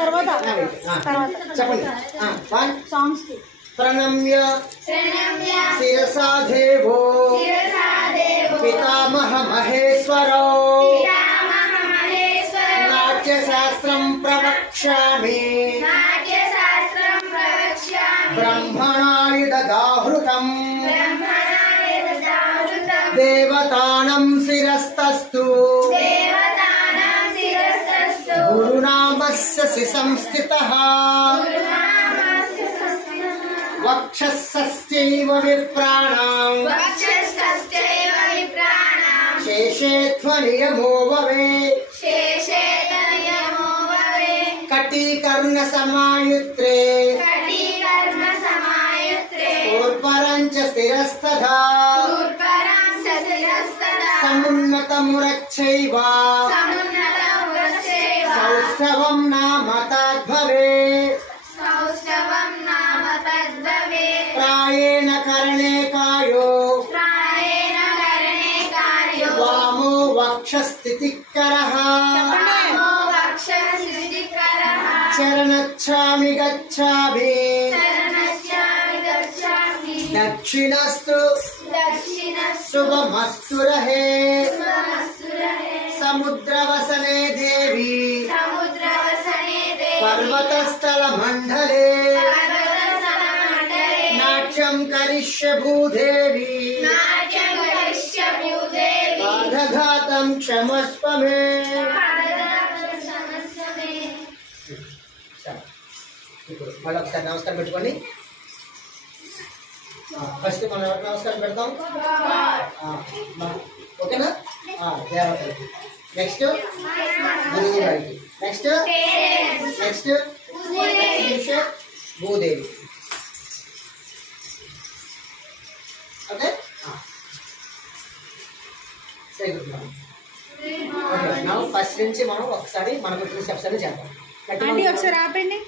తర్వాత చెప్పండి సాంగ్స్ కి ప్రణమ్య శిరసా దేవో పితామహ మహేశ్వరో నాట్యశాస్త్రం ప్రవక్ష్యామి బ్రహ్మణాయుధాహృతం దేవతానం శిరస్తస్తు గురునామస్య సంస్థితః వక్షస్థైవ విప్రాణాం శేషే ధ్వనియమో భవేత్ కటీకర్ణ సమాయుత్రే పూర్పరంచ స్థిరస్తథా సమున్నతమురచ్చైవ సౌష్ఠవం నామ తద్భవేత్ ప్రాయేణ కరణే కాయో వామో వక్షస్థితికరః చరణచ్ఛామి గచ్ఛామి దక్షిణస్తు శుభమస్తు రహే సముద్రవసనే దేవి పర్వతస్థల మండలే నాట్యం కరిష్య భూదేవి బాధఘాతం క్షమస్వ మే. ఇప్పుడు మళ్ళీ ఒకసారి నమస్కారం పెట్టుకోండి. ఫస్ట్ మనం ఎవరికి నమస్కారం పెడతాం? ఓకేనా? దేవతలకి. నెక్స్ట్ గురువు గారికి. నెక్స్ట్ భూదేవి. ఓకే సరే గుడ్ మార్నింగ్. ఓకే నా ఫస్ట్ నుంచి మనం ఒకసారి మనకు 2 స్టెప్స్ అని చేద్దాం. ఒకసారి ఆపండి.